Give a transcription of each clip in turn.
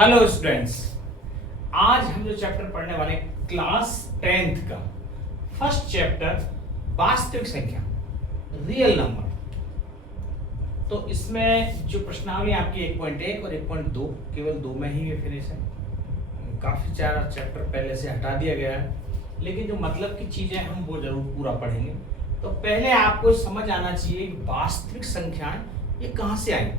Hello students, आज हम जो चैप्टर पढ़ने वाले क्लास 10th का फर्स्ट चैप्टर वास्तविक संख्या, रियल नंबर। तो इसमें जो प्रश्नावली आपकी 1.1 और 1.2 केवल 2 में ही ये फिनिश है। काफी सारा चैप्टर पहले से हटा दिया गया है, लेकिन जो मतलब की चीजें हम वो जरूर पूरा पढ़ेंगे। तो पहले आपको समझ आना चाहिए कि वास्तविक संख्याएं ये कहाँ से आई,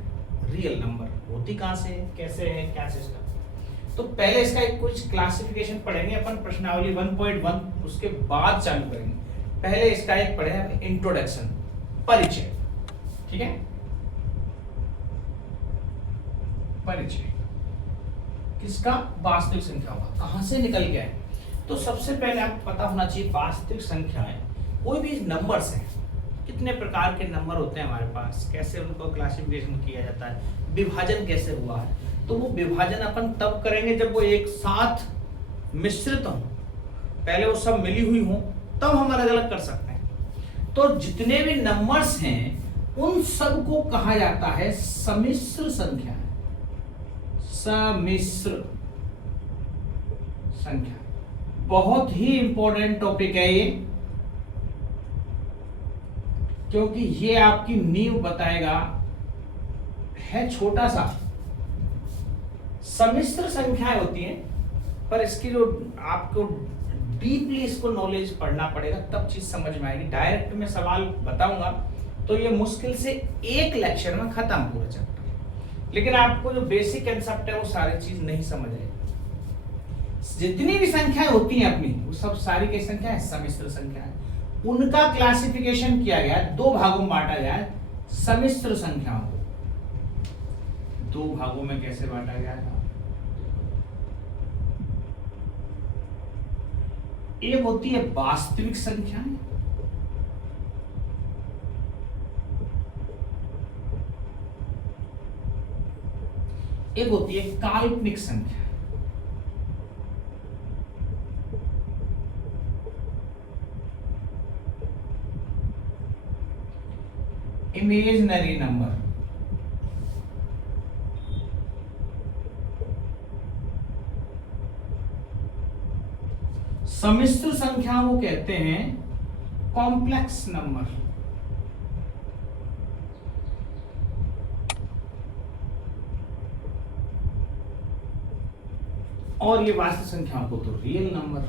रियल नंबर होती कहाँ से है, कैसे है, क्या सिस्टम। तो पहले इसका एक कुछ क्लासिफिकेशन पढ़ेंगे अपन, प्रश्नावली 1.1 उसके बाद चालू करेंगे। पहले इसका एक पढ़े इंट्रोडक्शन, परिचय। ठीक है, परिचय किसका, वास्तविक संख्या का, कहां से निकल गया है। तो सबसे पहले आपको पता होना चाहिए वास्तविक संख्याएं कोई भी नंबर्स हैं, कितने प्रकार के नंबर होते हैं हमारे पास, कैसे उनको क्लासिफिकेशन किया जाता है, विभाजन कैसे हुआ है। तो वो विभाजन अपन तब करेंगे जब वो एक साथ मिश्रित हो, पहले वो सब मिली हुई हो, तब हम अलग अलग कर सकते हैं। तो जितने भी नंबर्स हैं उन सब को कहा जाता है सम्मिश्र संख्या। सम्मिश्र संख्या बहुत ही इंपॉर्टेंट टॉपिक है ये, क्योंकि ये आपकी नींव बताएगा। है छोटा सा, सम्मिश्र संख्याएं होती हैं, पर इसकी जो आपको डीपली इसको नॉलेज पढ़ना पड़ेगा, तब चीज समझ में आएगी। डायरेक्ट में सवाल बताऊंगा तो ये मुश्किल से एक लेक्चर में खत्म पूरा चैप्टर, लेकिन आपको जो बेसिक कंसेप्ट है वो सारी चीज नहीं समझ आएगी। जितनी भी संख्याएं होती हैं अपनी, वो सब सारी की संख्या है सम्मिश्र संख्या है। उनका क्लासिफिकेशन किया गया, दो भागों में बांटा गया है सम्मिश्र संख्याओं को। दो भागों में कैसे बांटा गया है, एक होती है वास्तविक संख्याएं, एक होती है काल्पनिक संख्या। Imaginary number. सम्मिश्र संख्याओं को कहते हैं कॉम्प्लेक्स नंबर। और ये वास्तविक संख्याओं को तो रियल नंबर।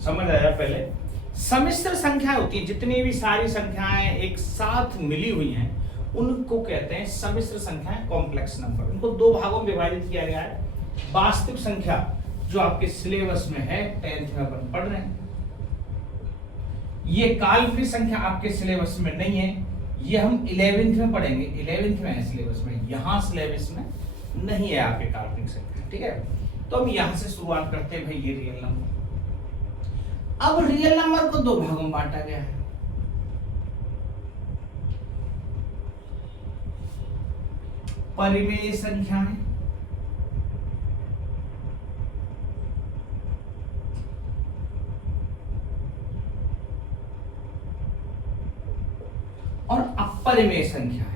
समझ आया। पहले सम्मिश्र संख्याएं होती हैं, जितनी भी सारी संख्याएं एक साथ मिली हुई हैं उनको कहते हैं सम्मिश्र संख्याएं, कॉम्प्लेक्स नंबर। उनको दो भागों में विभाजित किया गया है। वास्तविक संख्या जो आपके सिलेबस में है, 10th में अपन पढ़ रहे हैं। ये काल्पनिक संख्या आपके सिलेबस में नहीं है, ये हम 11th में पढ़ेंगे। 11th में है सिलेबस में, यहाँ सिलेबस में नहीं है आपके काल्पनिक संख्या। ठीक है, तो हम यहां से शुरुआत करते हैं। भाई ये रियल नंबर। अब रियल नंबर को दो भागों में बांटा गया है। परिमेय संख्याएं और अपरिमेय संख्याएं।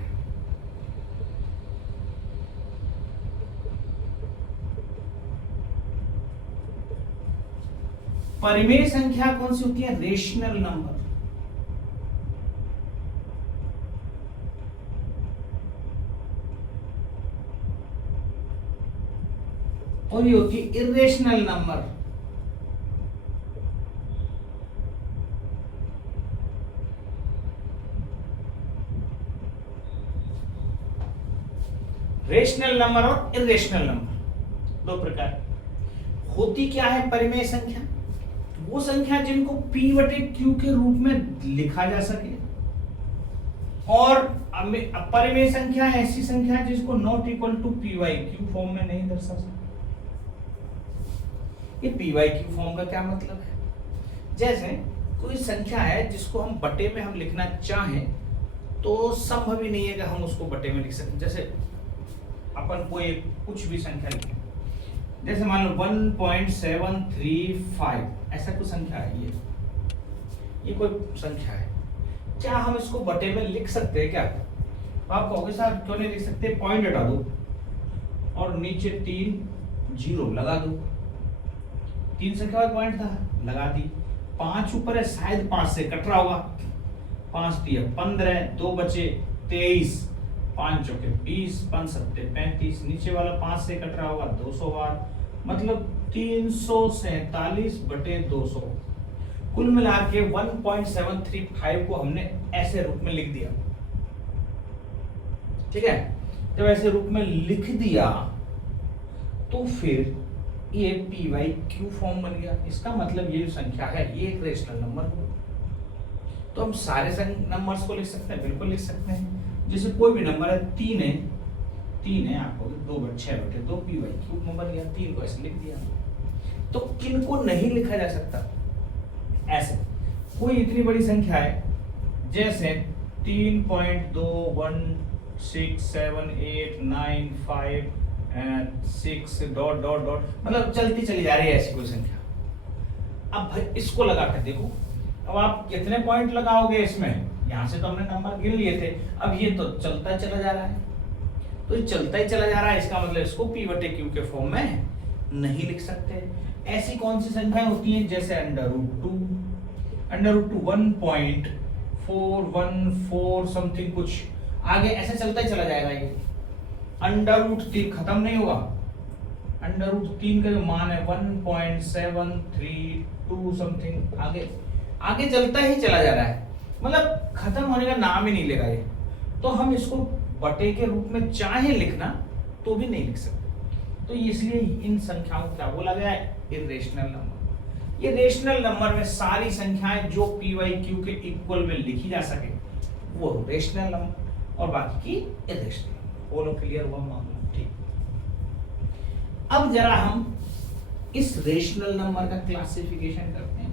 परिमेय संख्या कौन सी होती है, रेशनल नंबर। और ये होती है इरेशनल नंबर। रेशनल नंबर और इरेशनल नंबर दो प्रकार। होती क्या है परिमेय संख्या, वो संख्या जिनको p बटे q के रूप में लिखा जा सके। और अपरिमेय संख्या ऐसी संख्या है जिसको not equal to P by Q form में नहीं दर्शा सकते। ये पी वाई क्यू फॉर्म का क्या मतलब है, जैसे कोई संख्या है जिसको हम बटे में हम लिखना चाहें तो संभव ही नहीं है कि हम उसको बटे में लिख सकें। जैसे अपन कोई कुछ भी संख्या लिखें, जैसे मान लो 1.735 ऐसा कोई संख्या है, ये कोई संख्या है, क्या हम इसको बटे में लिख सकते हैं क्या? तो आप कहोगे सर क्यों नहीं लिख सकते, पॉइंट हटा दो और नीचे 3 जीरो लगा दो। 3 संख्या वाला पॉइंट था, लगा दी। 5 ऊपर है, शायद 5 से कट रहा होगा। 5 दिया 15, 2 बचे 23, 5 चौके 20, 5 सत्ते 35, नीचे वाला 5 से कट रहा होगा 200 बार, मतलब 347/200। कुल मिला के 1.735 को हमने ऐसे रूप में लिख दिया। ठीक है, जब ऐसे रूप में लिख दिया तो फिर ये PYQ फॉर्म बन गया। इसका मतलब ये जो संख्या है ये एक रेशनल नंबर हो। तो हम सारे नंबर्स को लिख सकते हैं, बिल्कुल लिख सकते हैं। जैसे कोई भी नंबर है, 3 है आपको 2/6/2 PYQ में बन गया, 3 को ऐसे लिख दिया। तो किन को नहीं लिखा जा सकता ऐसे, कोई इतनी बड़ी संख्या है जैसे 3.2167895 डॉट डॉट डॉट, मतलब चलती चली जा रही है ऐसी कोई संख्या। अब भाई इसको लगा कर देखो, अब आप कितने पॉइंट लगाओगे इसमें, यहां से तो हमने नंबर गिन लिए थे, अब ये तो चलता चला जा रहा है, तो ये चलता ही चला जा रहा है, इसका मतलब इसको P/Q के फॉर्म में नहीं लिख सकते। ऐसी कौन सी संख्याएं होती हैं, जैसे √2 1.414 समथिंग कुछ, आगे ऐसे चलता ही चला जाएगा। ये √3 खत्म नहीं होगा, √3 का जो मान है 1.732 समथिंग, आगे चलता ही चला जा रहा है, मतलब खत्म होने का नाम ही नहीं लेगा ये। तो हम इसको बटे के रूप में चाहे लिखना तो भी नहीं लिख सकते। तो इसलिए इन संख्याओं को क्या बोला गया है, इरेशनल नंबर। ये रेशनल नंबर में सारी संख्याएं जो PYQ के इक्वल में लिखी जा सके वो रेशनल नंबर, और बाकी की इरेशनल नंबर। बोलो क्लियर हुआ मामला? ठीक। अब जरा हम इस रेशनल नंबर का क्लासिफिकेशन करते हैं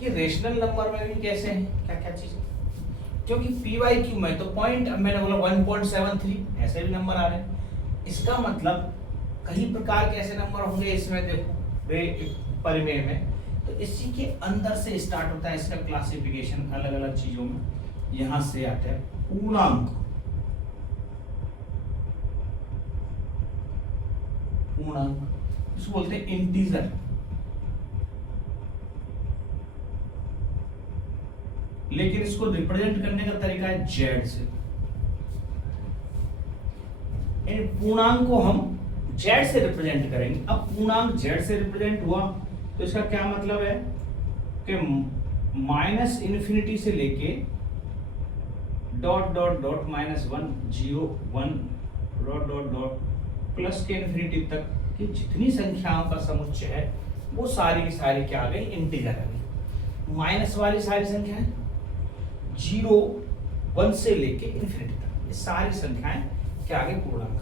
कि रेशनल नंबर में भी कैसे हैं, क्या क्या चीजें, क्योंकि PYQ में तो पॉइंट, अब मैंने बोला 1.73 ऐसे भी नंबर आ रहे हैं, इसका मतलब कई प्रकार के ऐसे नंबर होंगे इसमें। देखो परिमेय में तो इसी के अंदर से स्टार्ट होता है इसका क्लासिफिकेशन अलग अलग चीजों में। यहां से आता है पूर्णांक, इसको बोलते हैं इंटीजर, लेकिन इसको रिप्रेजेंट करने का तरीका है जेड से। पूर्णांक को हम जेड से रिप्रेजेंट करेंगे। अब पूर्णांक जेड से रिप्रेजेंट हुआ तो इसका क्या मतलब है कि -∞ से लेके dot dot dot -1 0 1 dot dot dot plus के ∞ तक की जितनी संख्याओं का समुच्चय है वो सारी की सारी क्या आ गई, इंटीजर आ गई। माइनस वाली सारी संख्याएं 0 1 से लेके ∞ तक ये सारी संख्याएं क्या आ गई, पूर्णांक।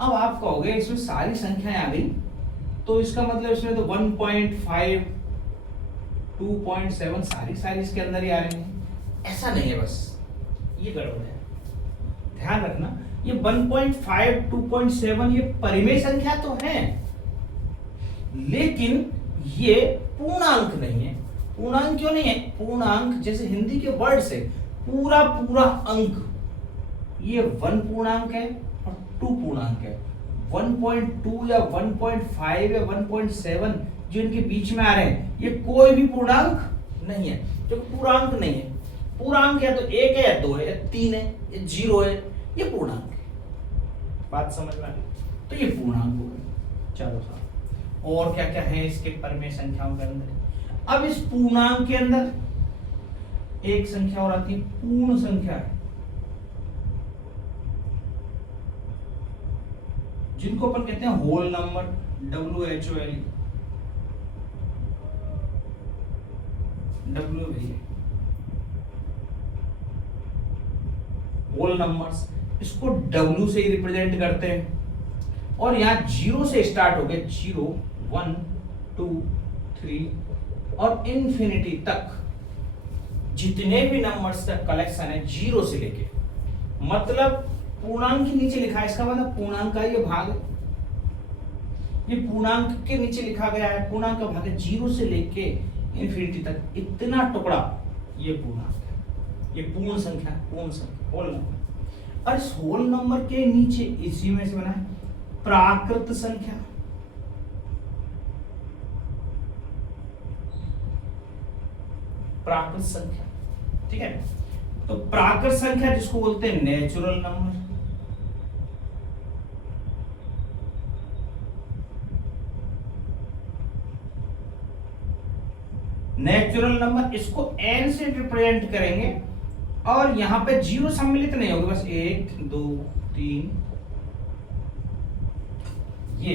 अब आप कहोगे इसमें सारी संख्याएं आ गई तो इसका मतलब इसमें तो 1.5 2.7 सारी इसके अंदर ही आ रही हैं। ऐसा नहीं है, बस ये गड़बड़ है, ध्यान रखना। ये 1.5 2.7 ये परिमेय संख्या तो है, लेकिन ये पूर्णांक नहीं है। पूर्णांक क्यों नहीं है, पूर्णांक जैसे हिंदी के वर्ड से पूरा अंक, ये 1 पूर्णांक है और 2 पूर्णांक है। 1.2 या 1.5 या 1.7 जो इनके बीच में आ रहे हैं ये कोई भी पूर्णांक नहीं है, क्योंकि पूर्णांक नहीं है। पूर्णांक या तो 1 है या 2 है या 3 है या 0 है, ये पूर्णांक है। बात समझ में आ गई? तो ये पूर्णांक हो गए। चलो साहब, और क्या क्या है इसके परिमेय संख्याओं के अंदर। अब इस पूर्णांक के अंदर एक संख्या और आती है पूर्ण संख्या, जिनको अपन कहते हैं whole number, WHOL, whole numbers, इसको W से ही रिप्रेजेंट करते हैं। और यहाँ 0 से स्टार्ट हो गए, 0 1 2 3 और इन्फिनिटी तक जितने भी नंबर्स का कलेक्शन है 0 से लेके, मतलब पूर्णांक के नीचे लिखा है, इसका मतलब पूर्णांक का ये भाग, ये पूर्णांक के नीचे लिखा गया है, पूर्णांक का भाग है 0 से लेके इन्फिनिटी तक, इतना टुकड़ा ये पूर्णांक है। ये पूर्ण संख्या, पूर्ण संख्या, होल नंबर। और इस होल नंबर के नीचे इसी में से बना है प्राकृत संख्या। प्राकृत संख्या, ठीक है। तो प्राकृत संख्या जिसको बोलते हैं नेचुरल नंबर, नेचुरल नंबर, इसको n से रिप्रेजेंट करेंगे और यहां पे जीरो सम्मिलित नहीं होगी, बस 1 2 3, ये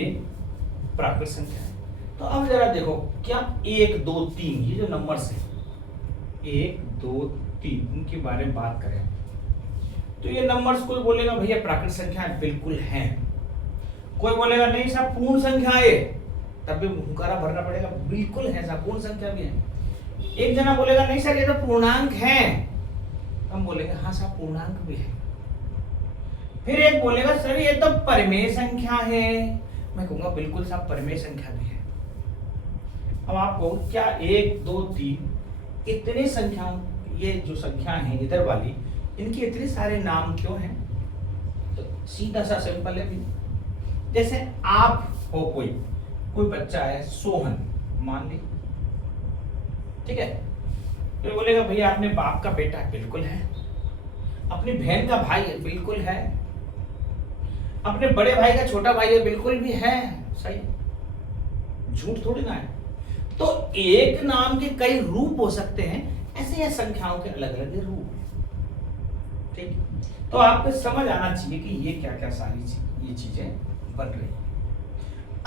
प्राकृत संख्या है। तो अब जरा देखो क्या 1 2 3 ये जो नंबर्स है 1 2 3 इनके बारे में बात करें तो ये नंबर्स कोई बोलेगा भैया प्राकृत संख्या है, बिल्कुल है। कोई बोलेगा नहीं साहब पूर्ण संख्या है, तब भी हुंकारा भरना पड़ेगा, बिल्कुल है साहब पूर्ण संख्या भी है। एक जना बोलेगा नहीं सर ये तो पूर्णांक है, हम बोलेंगे हाँ साहब पूर्णांक भी है। फिर एक बोलेगा सर ये तो परिमेय संख्या है, मैं कहूंगा बिल्कुल साहब परिमेय संख्या भी है। अब आपको क्या 1 2 3 इतने संख्याओं, ये जो संख्या है इधर वाली, इनके इतने सारे नाम क्यों हैं? तो सीधा सा सिंपल है भी, जैसे आप हो, कोई बच्चा है सोहन मान ली, ठीक है, तो बोलेगा भैया अपने बाप का बेटा है, बिल्कुल है। अपनी बहन का भाई है, बिल्कुल है। अपने बड़े भाई का छोटा भाई है, बिल्कुल भी है, सही, झूठ थोड़ी ना है। तो एक नाम के कई रूप हो सकते हैं, ऐसे ये संख्याओं के अलग अलग रूप हैं, ठीक। तो आपको समझ आना चाहिए कि ये क्या क्या सारी ये चीजें बन रही हैं।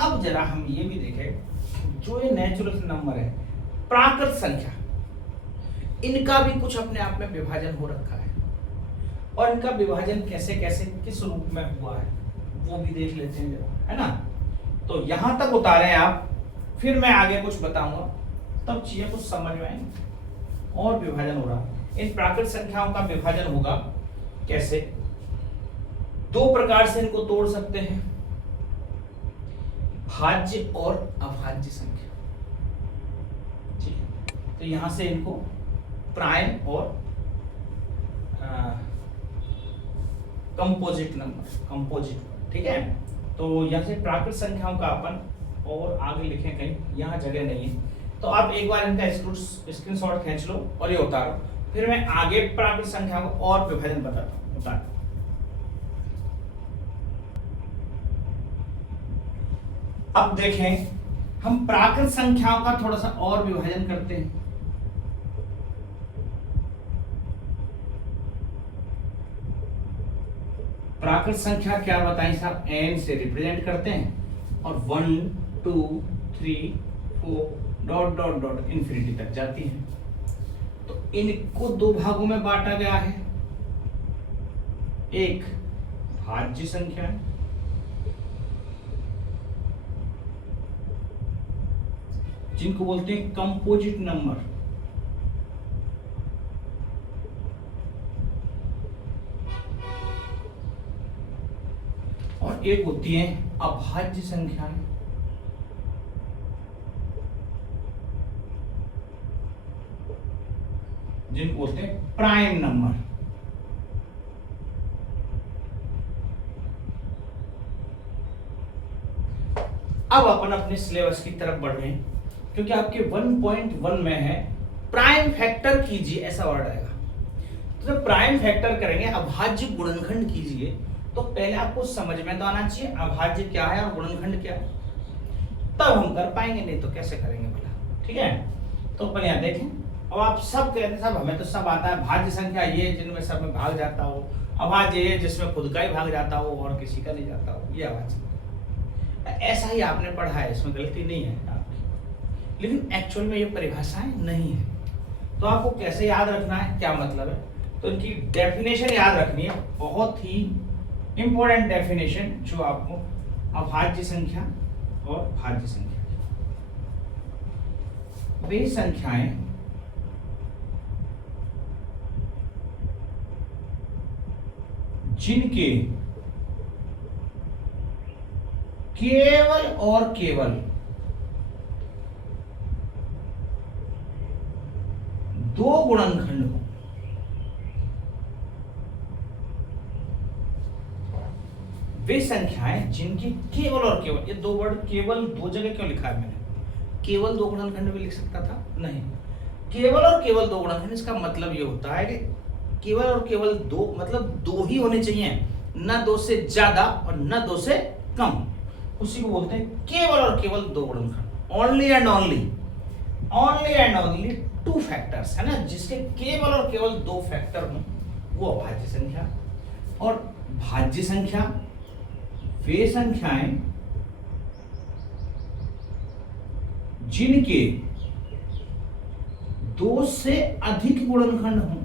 अब जरा हम ये भी देखें, जो ये नेचुरल नंबर है, प्राकृत संख्या, इनका भी कुछ अपने आप में विभाजन हो रखा है, और इनका विभाजन कैसे कैसे किस रूप में हुआ है वो भी देख लेते हैं जरा, है ना। तो यहां तक उतारे आप, फिर मैं आगे कुछ बताऊंगा, तब चीजें कुछ समझ में आएंगी। और विभाजन हो रहा, इन प्राकृत संख्याओं का विभाजन होगा कैसे? दो प्रकार से इनको तोड़ सकते हैं, भाज्य और अभाज्य संख्या, ठीक है। तो यहां से इनको प्राइम और कंपोजिट नंबर, कंपोजिट, ठीक है। तो यहां से प्राकृत संख्याओं का अपन और आगे लिखें, कहीं यहां जगह नहीं है, तो आप एक बार इनका स्क्रीनशॉट खींच लो और ये उतारो, फिर मैं आगे प्राकृत संख्याओं को और विभाजन बताता हूं। उतार, अब देखें हम प्राकृत संख्याओं का थोड़ा सा और विभाजन करते हैं। प्राकृत संख्या क्या बताएं साहब, n से रिप्रेजेंट करते हैं और 1 2 3 4 डॉट डॉट डॉट इंफिनिटी तक जाती है। तो इनको दो भागों में बांटा गया है, एक भाज्य संख्या जिनको बोलते हैं कंपोजिट नंबर, और एक होती है अभाज्य संख्याएं जिनको बोलते हैं प्राइम नंबर। अब अपन अपने सिलेबस की तरफ बढ़ रहे हैं, क्योंकि आपके 1.1 में है प्राइम फैक्टर कीजिए, ऐसा वर्ड आएगा। तो जब प्राइम फैक्टर करेंगे, अभाज्य गुणनखंड कीजिए, तो पहले आपको समझ में तो आना चाहिए अभाज्य क्या है और गुणनखंड क्या है, तब हम कर पाएंगे, नहीं तो कैसे करेंगे भला, ठीक है। तो अपन यहाँ देखें, अब आप सब कहते हैं साहब हमें तो सब आता है, भाज्य संख्या ये जिनमें सब में भाग जाता हो, अभाज्य ये जिसमें खुद का ही भाग जाता हो और किसी का नहीं जाता हो, ये अभाज्य। ऐसा ही आपने पढ़ा है, इसमें गलती नहीं है आपकी, लेकिन एक्चुअल में ये परिभाषाएं नहीं है। तो आपको कैसे याद रखना है, क्या मतलब है, तो इनकी डेफिनेशन याद रखनी है, बहुत ही इंपॉर्टेंट डेफिनेशन, जो आपको अभाज्य संख्या और भाज्य संख्या, वे संख्याएं जिनके केवल और केवल दो गुणनखंड हो, वे संख्याएं जिनकी केवल और केवल, ये दो वर्ड केवल दो जगह क्यों लिखा है मैंने? केवल दो गुणनखंड भी लिख सकता था, नहीं, केवल और केवल दो गुणनखंड, इसका मतलब ये होता है कि केवल और केवल दो मतलब दो ही होने चाहिए, न दो से ज्यादा और न दो से कम, उसी को बोलते हैं केवल और केवल दो गुणनखंड। Only and only two factors, है ना, जिसके केवल और केवल दो फैक्टर हों वो अभाज्य संख्या। और भाज्य संख्या वे संख्याएं जिनके दो से अधिक गुणनखंड हों,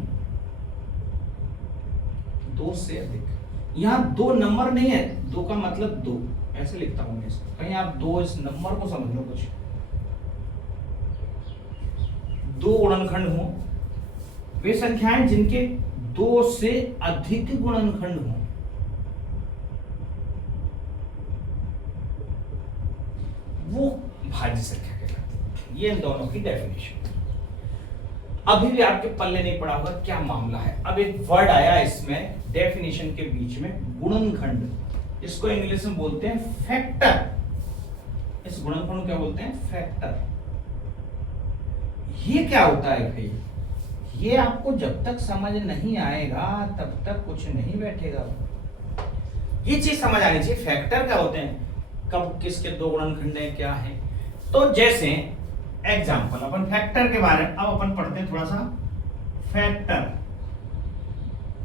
दो से अधिक, यहां दो नंबर नहीं है, दो का मतलब दो, ऐसे लिखता हूं मैं इसको, कहीं आप दो इस नंबर को समझ लो, कुछ दो गुणनखंड हो, वे संख्याएं जिनके दो से अधिक गुणनखंड हो, वो भाज्य संख्या कहलाती है। ये इन दोनों की डेफिनेशन। अभी भी आपके पल्ले नहीं पड़ा होगा क्या मामला है। अब एक वर्ड आया इसमें डेफिनेशन के बीच में, गुणनखंड, इसको इंग्लिश में बोलते हैं फैक्टर। इस गुणनखंड को क्या बोलते हैं? फैक्टर। ये क्या होता है भाई? ये आपको जब तक समझ नहीं आएगा तब तक कुछ नहीं बैठेगा। ये चीज समझ आनी चाहिए, फैक्टर क्या होते हैं, कब किसके दो गुणनखंड है, क्या है। तो जैसे एग्जांपल, अपन फैक्टर के बारे में अब अपन पढ़ते हैं थोड़ा सा। फैक्टर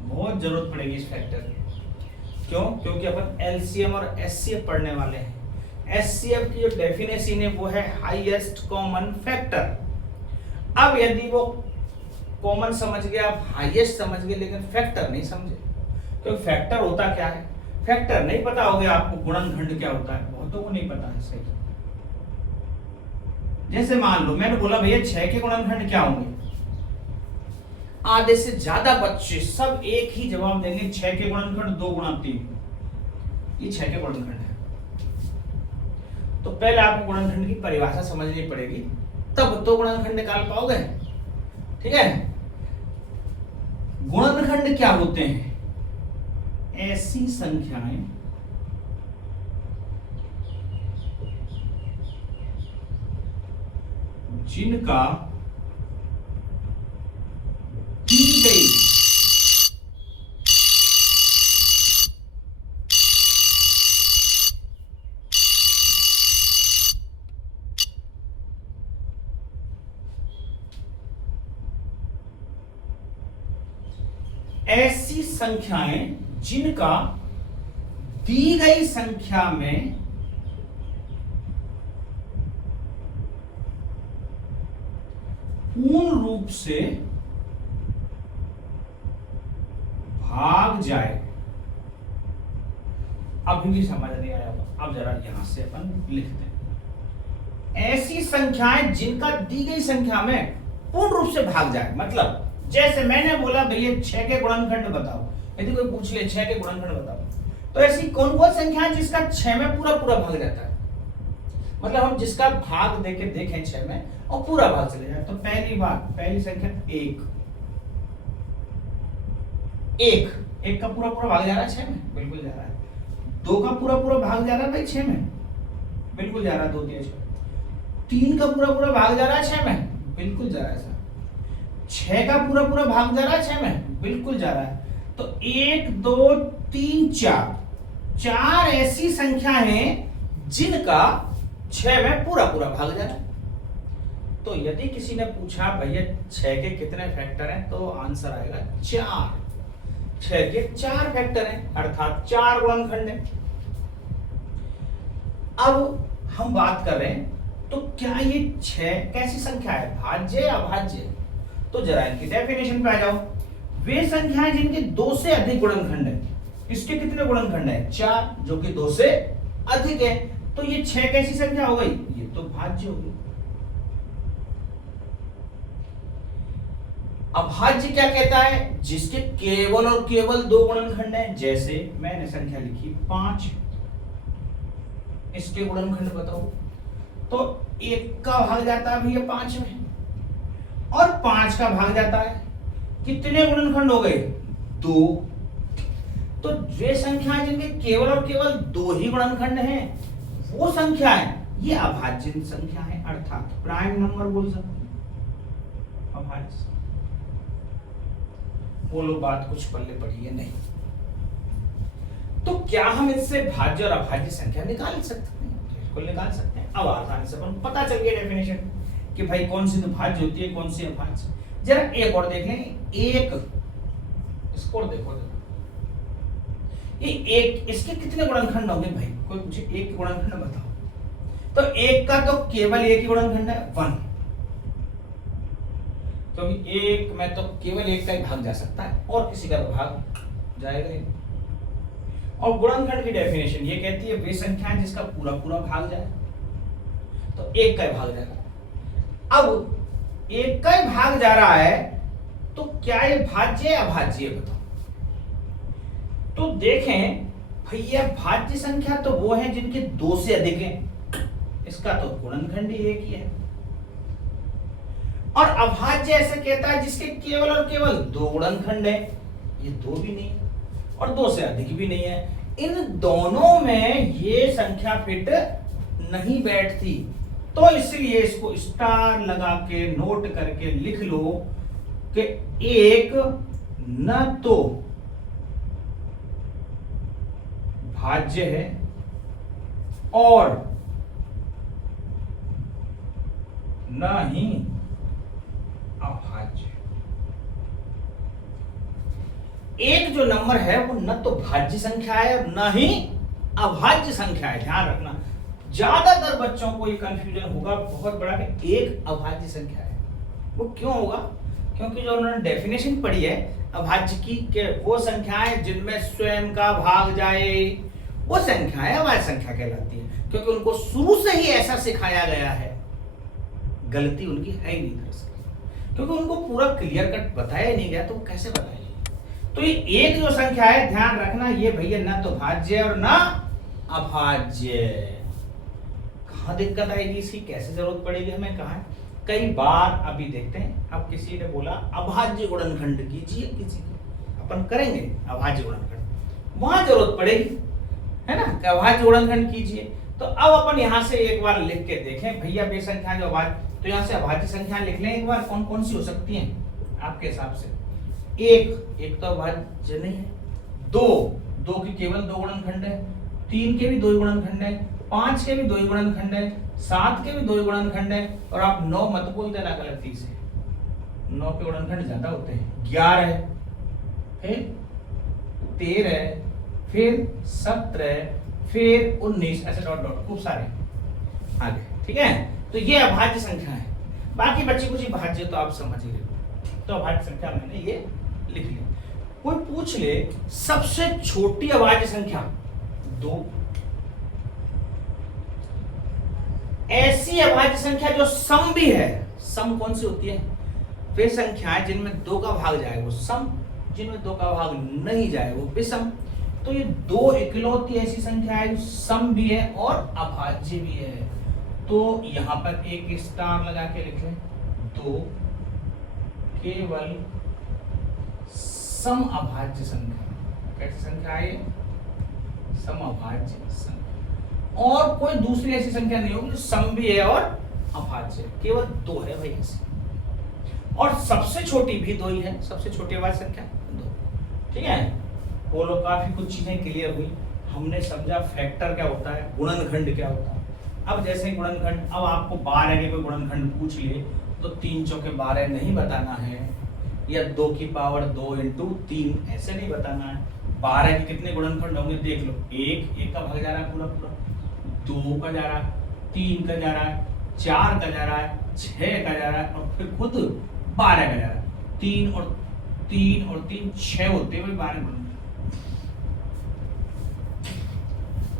बहुत जरूरत पड़ेगी इस फैक्टर की। क्यों? क्योंकि अपन एलसीएम और एचसीएफ पढ़ने वाले हैं। एचसीएफ की जो डेफिनेशन है वो है हाईएस्ट कॉमन फैक्टर। अब यदि वो कॉमन समझ गए, आप हाईएस्ट समझ गए, लेकिन फैक्टर नहीं समझे, तो फैक्टर होता क्या है? फैक्टर नहीं पता हो गया आपको, गुणनखंड क्या होता है बहुतों को नहीं पता है। सही, जैसे मान लो मैंने बोला भैया 6 के गुणनखंड क्या होंगे, आधे से ज्यादा बच्चे सब एक ही जवाब देंगे, 6 के गुणनखंड 2 गुणा 3, ये 6 के गुणनखंड है। तो पहले आपको गुणनखंड की परिभाषा समझनी पड़ेगी, तब तो गुणनखंड निकाल पाओगे। ठीक है, गुणनखंड क्या होते हैं? ऐसी संख्याएं जिनका दी गई ऐसी संख्याएं जिनका दी गई संख्या में पूर्ण रूप से भाग जाए। अभी भी समझ नहीं आया होगा, अब जरा यहां से अपन लिखते हैं। ऐसी संख्याएं जिनका दी गई संख्या में पूर्ण रूप से भाग जाए, मतलब जैसे मैंने बोला भैया 6 के गुणनखंड बताओ, यदि कोई पूछ ले 6 के गुणनखंड बताओ, तो ऐसी कौन कौन संख्या है जिसका 6 में पूरा पूरा भाग जाता है, मतलब हम जिसका भाग देके देखें 6 में और पूरा भाग चले जाए। तो पहली संख्या 1 का पूरा पूरा भाग जा रहा है 6 में, बिल्कुल जा रहा है। 2 का पूरा पूरा भाग जा रहा है भाई 6 में, बिल्कुल जा रहा है, 2 3 6। 3 का पूरा पूरा भाग जा रहा है 6 में, बिल्कुल जा रहा है। 6 का पूरा पूरा भाग जा रहा है 6 में, बिल्कुल जा रहा है। तो 1 2 3 4 ऐसी संख्या हैं जिनका 6 में पूरा पूरा भाग जा रहा है। तो यदि किसी ने पूछा भैया 6 के कितने फैक्टर हैं, तो आंसर आएगा 4। 6 के 4 फैक्टर हैं, अर्थात 4 गुणनखंड हैं। अब हम बात कर रहे हैं तो क्या ये 6 कैसी संख्या है, भाज्य या अभाज्य? तो जरा इनकी डेफिनेशन पे आ जाओ। वे संख्याएं जिनके 2 से अधिक गुणनखंड है, इसके कितने गुणनखंड है? 4, जो कि 2 से अधिक है। तो ये 6 कैसी संख्या हो गई? ये तो भाज्य होगी। अभाज्य क्या कहता है? जिसके केवल और केवल 2 गुणनखंड है। जैसे मैंने संख्या लिखी 5, इसके गुणनखंड बताओ, तो 1 का भाग जाता है भैया 5 में, और 5 का भाग जाता है, कितने गुणनखंड हो गए? 2। तो वे संख्याएं जिनके केवल और केवल दो ही गुणनखंड हैं, वो संख्याएं ये अभाज्य संख्या है, अर्थात प्राइम नंबर बोल सकते हैं, अभाज्य। बोलो बात कुछ पल्ले पड़ी है नहीं? तो क्या हम इससे भाज्य और अभाज्य संख्या निकाल सकते हैं? बिल्कुल निकाल सकते हैं। अब आसानी से अपन पता चल गया डेफिनेशन कि भाई कौन सी तो भाज्य होती है, कौन सी अभाज्य। जरा एक और देख लेंगे, एक इसको और देखो, ये एक, इसके कितने गुणनखंड होंगे भाई? कोई पूछे एक गुणनखंड बताओ, तो एक का तो केवल एक ही गुणनखंड है, 1। क्योंकि एक में तो केवल एक का ही भाग जा सकता है और किसी का तो भाग जाएगा ही। और गुणनखंड की डेफिनेशन ये कहती है वे संख्याएं जिसका पूरा पूरा भाग जाए, तो एक का ही भाग जाएगा। अब एक का ही भाग जा रहा है तो क्या ये भाज्य है अभाज्य है बताओ? तो देखें भैया, भाज्य संख्या तो वो है जिनके दो से अधिक हैं, इसका तो गुणनखंड ही एक ही है। और अभाज्य ऐसे कहता है जिसके केवल और केवल दो गुणनखंड है, ये दो भी नहीं और दो से अधिक भी नहीं है। इन दोनों में ये संख्या फिट नहीं बैठती, तो इसलिए इसको स्टार लगा के नोट करके लिख लो कि एक न तो भाज्य है और न ही अभाज्य। एक जो नंबर है वो न तो भाज्य संख्या है और न ही अभाज्य संख्या है। ध्यान रखना, ज्यादातर बच्चों को ये कंफ्यूजन होगा बहुत बड़ा कि एक अभाज्य संख्या है। वो क्यों होगा? क्योंकि जो उन्होंने डेफिनेशन पढ़ी है अभाज्य की कि वो संख्याएं जिनमें स्वयं का भाग जाए वो संख्याएं अभाज्य संख्या कहलाती है, क्योंकि उनको शुरू से ही ऐसा सिखाया गया है। गलती उनकी है ही नहीं दरअसल, क्योंकि उनको पूरा क्लियर कट बताया नहीं गया, तो कैसे बताएंगे? तो ये एक जो संख्या है, ध्यान रखना, ये भैया ना तो भाज्य और ना अभाज्य। कहां दिक्कत आएगी इसकी, कैसे जरूरत पड़ेगी हमें, कहां? कई बार अभी देखते हैं, अब किसी ने बोला अभाज्य गुणनखंड कीजिए, किसी को अपन करेंगे अभाज्य गुणनखंड, वहां जरूरत पड़ेगी, है ना, कि अभाज्य गुणनखंड कीजिए। तो अब अपन यहां से एक बार लिख के देखें भैया वे संख्या जो अभाज्य, तो यहां से अभाज्य संख्या लिख लें एक बार, कौन कौन सी हो सकती हैं आपके हिसाब से? एक तो अभाज्य नहीं है, दो की केवल दो गुणनखंड है, 3 के भी दो गुणनखंड है, 5 के भी दो गुणनखंड है, 7 के भी दो गुणनखंड है, और आप 9 मत बोल देना गलती से, 9 के गुणनखंड ज्यादा होते हैं, 11 फिर 13 फिर 17 फिर 19, ऐसे डॉट डॉट खूब सारे आगे, ठीक है। तो ये अभाज्य संख्या है, बाकी बची कुछ भाज्य तो आप समझ ही रहे। तो अभाज्य संख्या मैंने ये लिख लिया। कोई पूछ ले सबसे छोटी अभाज्य संख्या 2, ऐसी अभाज्य संख्या जो सम भी है। सम कौन सी होती है? वे संख्याएं जिनमें 2 का भाग जाए वो सम, जिनमें 2 का भाग नहीं जाए वो विषम। तो ये 2 इकलौती ऐसी संख्या है जो सम भी है और अभाज्य भी है। तो यहां पर एक स्टार लगा के लिख लें, 2 केवल सम अभाज्य संख्या। कैसी संख्या है? सम अभाज्य संख्या। और कोई दूसरी ऐसी संख्या नहीं होगी जो सम भी है और अभाज्य, केवल 2 है भाई ऐसी। और सबसे छोटी भी 2 ही है, सबसे छोटी अभाज्य संख्या 2। ठीक है, बोलो काफी कुछ चीजें क्लियर हुई। हमने समझा फैक्टर क्या होता है, गुणनखंड क्या होता है। अब जैसे गुणनखंड, अब आपको 12 के कोई गुणनखंड पूछ ले तो 3 चौके 12 नहीं बताना है, या 2 की पावर 2 इंटू 3 ऐसे नहीं बताना है। 12 के कितने गुणनखंड होंगे देख लो, एक का भाग जा रहा है पूरा पूरा, 2 का जा रहा है, 3 का जा रहा है, 4 का जा रहा है, 6 का जा रहा है, और फिर खुद 12 का जा रहा है। 3 और 3 6 होते हैं 12 गुणनखंड।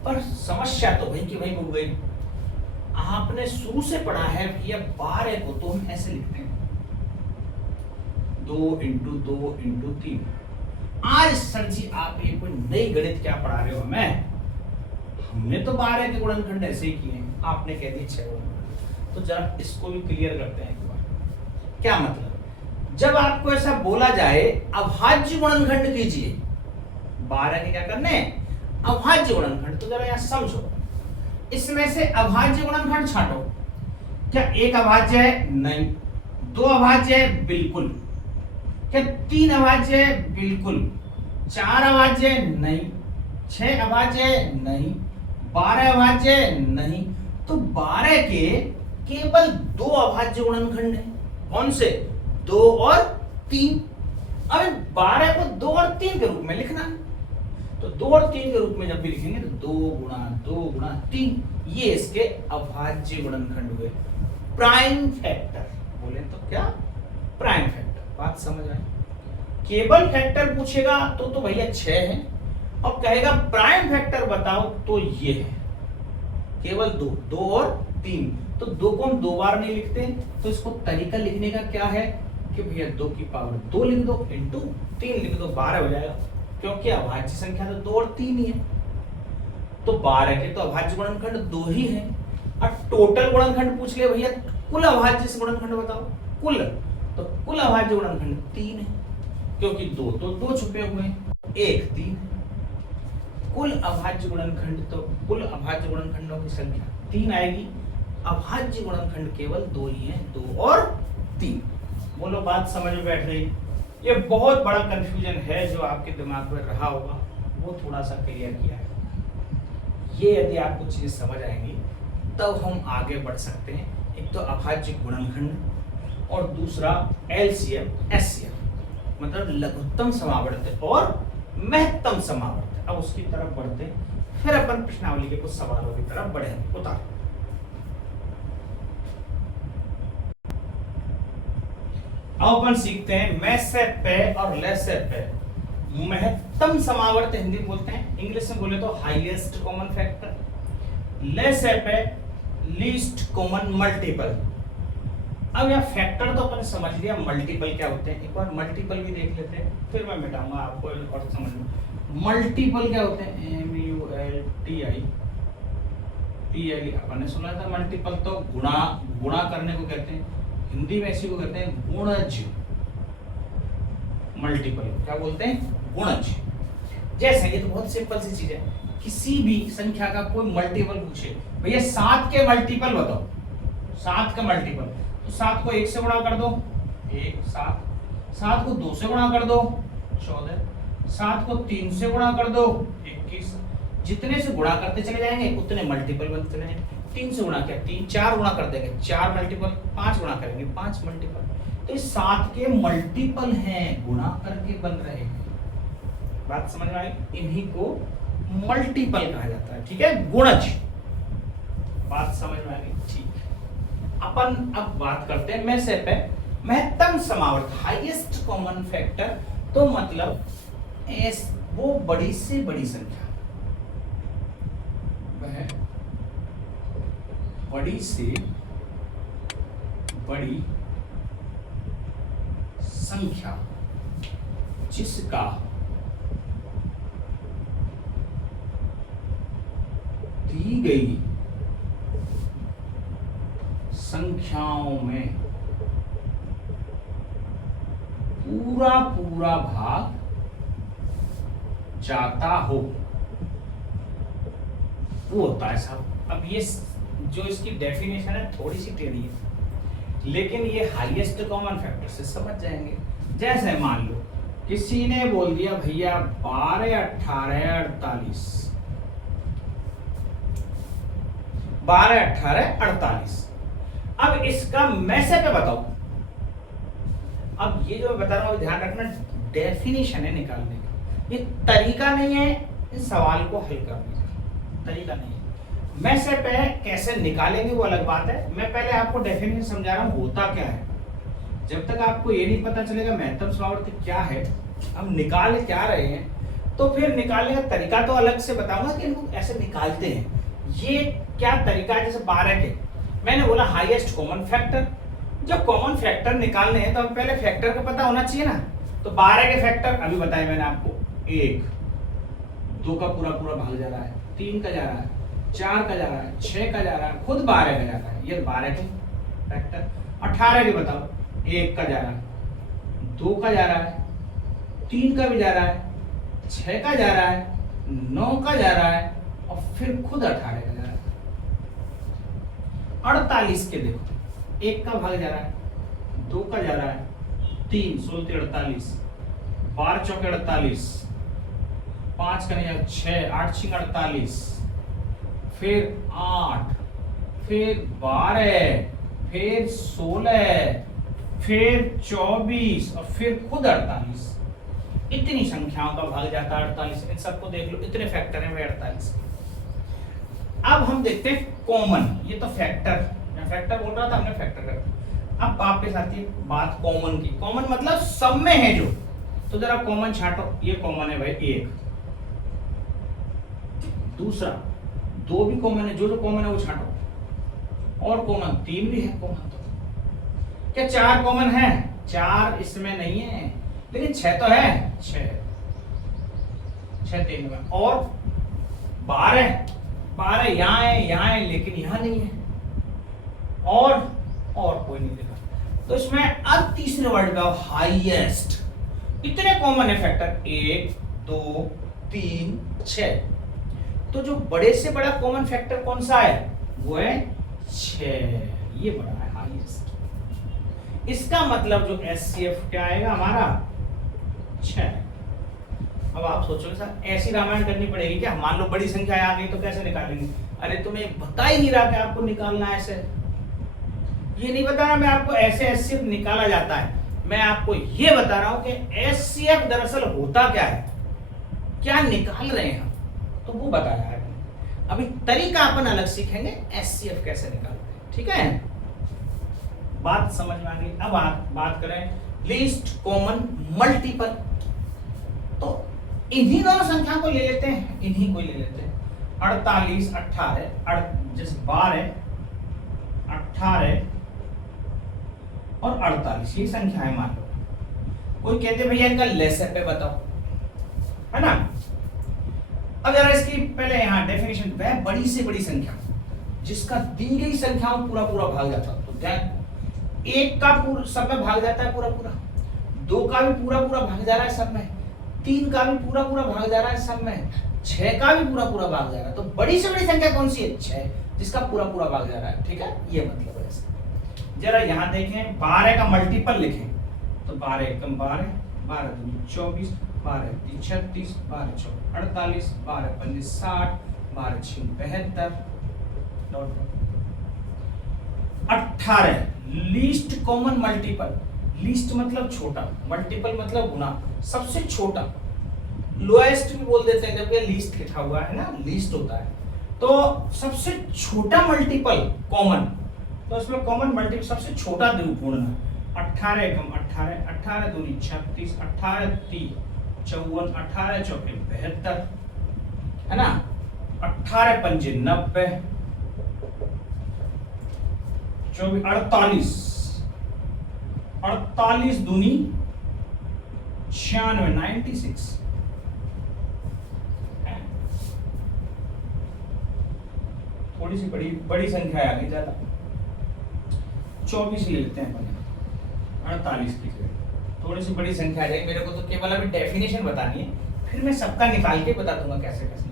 पर समस्या तो वही की वही हो गई। आपने शुरू से पढ़ा है भैया 12 को तो हम ऐसे लिखते हैं 2 इंटू 2 इंटू 3। आज सर जी आप ये कोई नई गणित क्या पढ़ा रहे हो हमें? हमने तो 12 के गुणनखंड ऐसे ही किए हैं, आपने कह दिए 6 गुणनखंड। तो जरा इसको भी क्लियर करते हैं एक बार। क्या मतलब? जब आपको ऐसा बोला जाए अभाज्य गुणनखंड कीजिए, 12 के क्या करने हैं, अभाज्य गुणनखंड। तो जरा यहाँ समझो, इसमें से अभाज्य गुणनखंड छांटो। क्या एक अभाज्य है? नहीं। दो अभाज्य है? बिल्कुल। क्या तीन अभाज्य है? बिल्कुल। चार अभाज्य है? नहीं। छह अभाज्य है? नहीं। 12 अभाज्य है? नहीं। तो 12 के केवल दो अभाज्य गुणनखंड है। कौन से? 2 और 3। अब 12 को 2 और 3 के रूप में लिखना है, तो 2 और 3 के रूप में जब भी लिखेंगे तो 2 गुणा 3, ये इसके अभाज्य गुणनखंड हुए। प्राइम फैक्टर बोले तो क्या? Prime factor. बात समझ आई? केवल फैक्टर पूछेगा तो भैया 6 है, और कहेगा प्राइम फैक्टर बताओ तो ये है केवल 2 और 3। तो 2 को हम 2 बार नहीं लिखते, तो इसको तरीका लिखने का क्या है कि भैया 2 की पावर 2 लिख दो, इंटू 3 लिख दो, 12 हो जाएगा, क्योंकि अभाज्य संख्या तो 2 और 3 ही है। तो 12 के तो अभाज्य गुणनखंड 2 ही है। अब टोटल गुणनखंड पूछ ले भैया, कुल अभाज्य से गुणनखंड बताओ, कुल, तो कुल अभाज्य गुणनखंड 3 है, क्योंकि 2 तो 2 छुपे हुए हैं, 1 3। कुल अभाज्य गुणनखंड, तो कुल अभाज्य गुणनखंडों की संख्या 3 आएगी। अभाज्य गुणनखंड केवल 2 ही हैं, 2 और 3। बोलो बात समझ में बैठ गई? ये बहुत बड़ा कंफ्यूजन है जो आपके दिमाग में रहा होगा, वो थोड़ा सा क्लियर किया है। ये यदि आपको चीजें समझ आएंगी तब हम आगे बढ़ सकते हैं। एक तो अभाज्य गुणनखंड और दूसरा एलसीएम एचसीएफ, मतलब लघुत्तम समावर्त और महत्तम समावर्त। अब उसकी तरफ बढ़ते हैं, फिर अपन प्रश्नावली के कुछ सवालों की तरफ बढ़ेंगे। उतार अब अपन सीखते हैं मैसेपे और लेसेपे। महत्तम समावर्त हिंदी में बोलते हैं, इंग्लिश में बोले तो हाईएस्ट कॉमन फैक्टर। लेसेपे लीस्ट कॉमन मल्टीपल। अब यह फैक्टर तो अपन समझ लिया, मल्टीपल क्या होते हैं एक बार मल्टीपल भी देख लेते हैं, फिर मैं मिटाऊंगा आपको और समझ लो। मल्टीपल क्या होते हैं? MULTIPL अपन ने सुना था। मल्टीपल तो गुणा करने को कहते हैं, हिंदी में इसी को कहते हैं गुणज। मल्टीपल क्या बोलते हैं? गुणज। जैसे ये तो बहुत सिंपल सी चीज है, किसी भी संख्या का कोई मल्टीपल पूछे, भैया 7 के मल्टीपल बताओ, 7 का मल्टीपल, तो 7 को 1 से गुणा कर दो 1 7, 7 को 2 से गुणा कर दो 14, 7 को 3 से गुणा कर दो 21। जितने से गुणा करते चले जाएंगे उतने मल्टीपल बनते चले जाएंगे। 3 से गुणा किया 3, 4 गुणा कर देंगे 4 मल्टीपल, 5 गुणा करेंगे 5 मल्टीपल। तो ये 7 के मल्टीपल हैं, गुणा करके बन रहे हैं। बात समझ में आई? इन्हीं को मल्टीपल कहा जाता है, ठीक है, गुणज। बात समझ में आ गई? ठीक। अपन अब बात करते हैं मैसेपे, महत्तम समावर्त, हाईएस्ट कॉमन फैक्टर। तो मतलब वो बड़ी से बड़ी संख्या, वह बड़ी से बड़ी संख्या जिसका दी गई संख्याओं में पूरा भाग जाता हो, वो होता है साहब। अब ये जो इसकी डेफिनेशन है थोड़ी सी टेढ़ी है, लेकिन ये हाईएस्ट कॉमन फैक्टर से समझ जाएंगे। जैसे मान लो किसी ने बोल दिया भैया 12 18 48, 12 18 48। अब इसका मैसेपे बताओ। अब ये जो मैं बता रहा हूं ध्यान रखना, डेफिनेशन है निकालने का, ये तरीका नहीं है इस सवाल को हल करने का, तरीका नहीं है। मैसेपे कैसे निकालेंगे वो अलग बात है, मैं पहले आपको डेफिनेशन समझा रहा हूं होता क्या है। जब तक आपको ये नहीं पता चलेगा महत्तम समावर्त क्या है, हम निकाल क्या रहे हैं, तो फिर निकालने का तरीका तो अलग से बताऊंगा कि लोग ऐसे निकालते हैं। ये क्या तरीका है? जैसे 12 के मैंने बोला हाईएस्ट कॉमन फैक्टर, जब कॉमन फैक्टर निकालने हैं तो अब पहले फैक्टर का पता होना चाहिए ना। तो 12 के फैक्टर अभी बताए मैंने आपको, 1 2 का पूरा भाग जा रहा है, 3 का जा रहा है, 4 का जा रहा है, 6 का जा रहा है, खुद 12 का जा रहा है, ये 12 के फैक्टर। 18 के बताओ, 1 का जा रहा है, 2 का जा रहा है, 3 का भी जा रहा है, 6 का जा रहा है, 9 का जा रहा है और फिर खुद 18 का जा रहा है। 48 के देखो, 1 का भाग जा रहा है, 2 का जा रहा है, 3 16 48, 12 चौके 48, 5 का नहीं जाएगा, 6 8 6 48, फिर 8, फिर 12, फिर 16, फिर 24 और फिर खुद 48। इतनी संख्याओं का भाग जाता है 48। इन सबको देख लो, इतने फैक्टर हैं भाई 48। अब हम देखते हैं कॉमन। ये तो फैक्टर, मैं फैक्टर बोल रहा था, हमने फैक्टर कर। अब वापस आती है बात कॉमन की। कॉमन मतलब सब में है जो, तो जरा कॉमन छांटो। ये कॉमन है भाई 1, दूसरा 2 भी कॉमन है, जो कॉमन है वो छांटो। और कॉमन 3 भी है कॉमन। तो क्या 4 कॉमन है? 4 इसमें नहीं है, लेकिन 6 तो है। 6 3 में। और 12 यहाँ है, यहाँ है, लेकिन यहाँ नहीं है। और कोई नहीं देखा। तो इसमें अब तीसरे वर्ड का हाईएस्ट। इतने कॉमन है फैक्टर 1 2 3 6। तो जो बड़े से बड़ा कॉमन फैक्टर कौन सा है? वो है 6। ये बड़ा है, हाईएस्ट। इसका मतलब जो एचसीएफ क्या आएगा हमारा? 6। अब आप सोचोगे सर ऐसी रामायण करनी पड़ेगी क्या? मान लो बड़ी संख्या आ गई तो कैसे निकालेंगे? अरे तुम्हें बता ही नहीं रहा कि आपको निकालना है ऐसे। ये नहीं बता रहा मैं आपको ऐसे एचसीएफ निकाला जाता है। मैं आपको ये बता रहा हूं कि एचसीएफ दरअसल होता क्या है, क्या निकाल रहे हैं हम, तो वो बताया है। अभी तरीका अपन अलग सीखेंगे, एचसीएफ कैसे निकालते हैं। ठीक है, बात समझ में आ गई। अब बात करें लीस्ट कॉमन मल्टीपल। तो इन्हीं दोनों संख्या को ले लेते हैं, इन्हीं को ले लेते हैं। 48 18 जैसे 12 18 और 48 ये संख्या है। मान लो कोई कहते भैया इनका लेसर पे बताओ, है ना। अब जरा इसकी पहले यहाँ डेफिनेशन, वह बड़ी से बड़ी संख्या जिसका दी गई संख्याओं पूरा पूरा भाग जाता है। तो ध्यान, 1 का पूरा सब में भाग जाता है पूरा पूरा, 2 का भी पूरा पूरा भाग जा रहा है सब में, 3 का भी पूरा पूरा भाग जा रहा है सब में, 6 का भी पूरा पूरा भाग जा रहा है। तो बड़ी से बड़ी संख्या कौन सी है? 6, जिसका पूरा पूरा भाग जा रहा है। ठीक है, ये मतलब है इसका। जरा यहाँ देखें 12 का मल्टीपल लिखें तो 12 एकम 12, 12 दूनी 24, 12 तीन 36, 12 चौक 48, 12 पंजे 60, 12 छीन 72, 18 लीस्ट कॉमन मल्टीपल। लीस्ट मतलब छोटा, मल्टीपल मतलब गुना, सबसे छोटा। लोएस्ट भी बोल देते हैं, जब लीस्ट लिखा हुआ है ना, लीस्ट होता है। तो सबसे छोटा मल्टीपल कॉमन, तो इसमें कॉमन मल्टीपल सबसे छोटा गुणन 18 एकम 18, 18 दूनी 36, 18 तीन 54, 18 चौके 72, है ना। 18 पंजे 90, 24 48 दूनी 96, 96। थोड़ी सी बड़ी संख्या आ गई ज्यादा। 24 ले लेते हैं अपन, 48 की थोड़ी सी बड़ी संख्या आ जाएगी। मेरे को तो केवल अभी डेफिनेशन बतानी है, फिर मैं सबका निकाल के बता दूंगा कैसे कैसे।